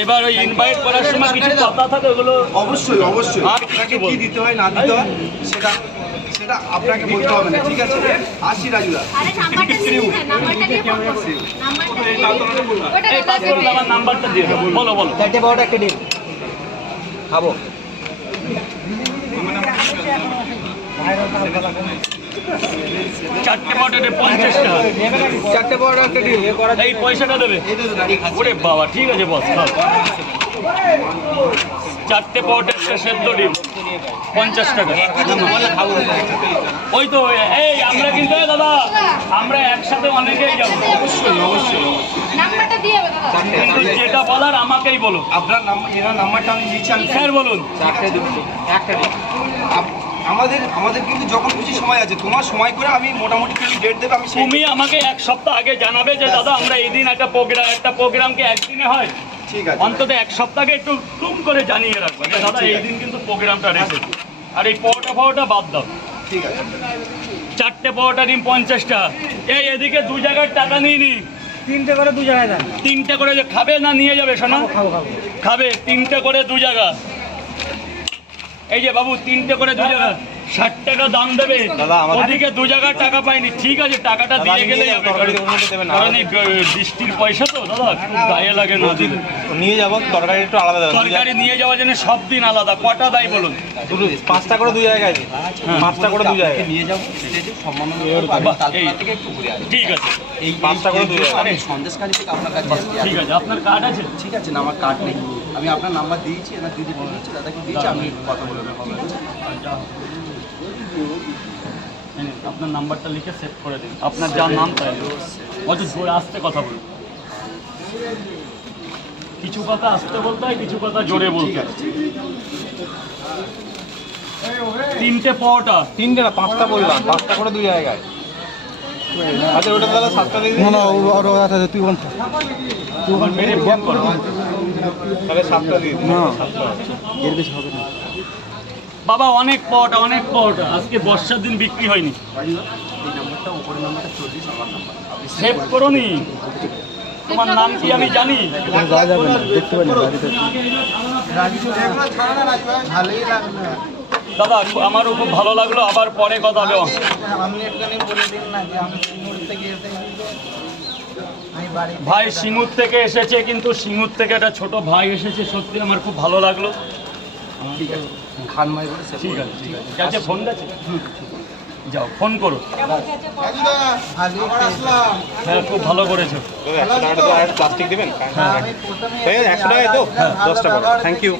এবার ওই ইনভাইট করার সময় কিছু কথা থাকে ওগুলো অবশ্যই অবশ্যই আর আপনাকে কি দিতে হয় না দিতে হয় সেটা সেটা আপনাকে বলতে হবে না, ঠিক আছে? আসি রাজুদা। আরে নাম্বারটা দিয়ে দিন, নাম্বারটা দিয়ে ফোন করুন। নাম্বারটা দিয়ে ওটা এই পাস করে আমার নাম্বারটা দিয়ে দাও। বলো বলো। 4 একটা ডিম খাবো। চারটে পটেটে 50 টাকা। 4টে বড় একটা ডিম এই পয়সাটা দেবে। ওরে বাবা, ঠিক আছে বস, খাও। চারটে পটেটে সেদ্ধ ডিম 50 টাকা। ওই তো এই আমরা কিন্তু দাদা আমরা একসাথে অনেকেই যাবো। অবশ্যই অবশ্যই নাম্বারটা দিয়ে হবে দাদা। কিন্তু যেটা বলার আমাকেই বলো। আপনার নাম্বার, এনার নাম্বারটা আমি দিচ্ছি। আমি স্যার বলুন। 4টে ডিম একটা ডিম আমাদের আমাদের কিন্তু যখন খুশি সময় আছে, তোমার সময় করে আমি মোটামুটি কিছু ডেট দেবে, আমি সেই তুমি আমাকে এক সপ্তাহ আগে জানাবে যে দাদা আমরা এই দিন একটা প্রোগ্রাম কি একদিনে হয়, ঠিক আছে। অন্তত এক সপ্তাহে একটু টুম করে জানিয়ে রাখবো যে দাদা এই দিন কিন্তু প্রোগ্রামটা রেখেছি। আর এই পরোটা বাদ দাও। ঠিক আছে। চারটে পরোটা ডিম 50 টাকা। এই এদিকে 2 জায়গার টাকা নিয়ে নি। 3টে করে 2 জায়গায় দেন। 3টে করে যে খাবে না নিয়ে যাবে শোনা? খাবো খাবে 3টে করে 2 জায়গা। এই যে বাবু 3টে করে 2 জায়গা 60 টাকা দাম দেবে। ওদিকে 2 জায়গার টাকা পাইনি, ঠিক আছে টাকাটা দিয়ে গেলে যাবে। কারণ এই বৃষ্টির পয়সা তো দাদা খুব গায়ে লাগে না দিলে। নিয়ে যাবো, তরকারি একটু আলাদা দেবেন। তরকারি নিয়ে যাওয়ার জন্য সব দিন আলাদা। কটা দেয় বলুন? 5টা করে 2 জায়গায় দিন। 5টা করে 2 জায়গায় নিয়ে যাবো স্টেজে সম্মান বাহ, এই, থেকে একটু ঘুরে আসি। ঠিক আছে এই 5টা করে 2 জায়গায়। আমি সন্দেশকারী থেকে আপনার কাছে আসছি। ঠিক আছে। আপনার কার্ড আছে? ঠিক আছে না, আমার কার্ড নেই। আমি আপনার নাম্বার দিয়েছি, এনার দিদি ফোন হচ্ছে, দাদাকে দিয়েছি, আমি কথা বলে নেবো। আপনার নাম্বারটা লিখে সেভ করে দিন। আপনার যা নাম তাই অত জোরে আসতে কথা বলুন। কিছু কথা আসতে বলতে হয়, কিছু কথা জোরে বলতে হয়। 3টে পরোটা। 3টে না 5টা বললাম, 5টা করে 2 জায়গায়। আচ্ছা ওটা তাহলে 7টা দিয়ে দিন। না ওরা আছে তুই বল। আমার মেরে ফোন করো। তাহলে 7টা দিয়ে দিন। না এর বেশি হবে না। বাবা অনেক পরোটা আজকে বর্ষার দিন বিক্রি হয়নি। এই নাম্বারটা, উপরের নাম্বারটা 40, আমার নাম্বার। সেভ করো নি। তোমার নাম কি আমি জানি। দেখতে পারি ভালোই লাগলো। দাদা আমারও খুব ভালো লাগলো, আবার পরে কথা হবে। আমি একটুখানি বলে দিন না যে আমি সিঙ্গুর থেকে এসেছি। আমি বাড়ি ভাই সিঙ্গুর থেকে এসেছে, কিন্তু সিঙ্গুর থেকে একটা ছোট ভাই এসেছে, সত্যি আমার খুব ভালো লাগলো। ঠিক আছে, খানমাই বলে সে ঠিক আছে ঠিক আছে। কাছে ফোন গেছে? যাও ফোন করো। হ্যাঁ খুব ভালো করেছো। 100 টাকা তো আর প্লাস্টিক দিবেন? হ্যাঁ 100 টাকা তো 10টা করে। Thank you.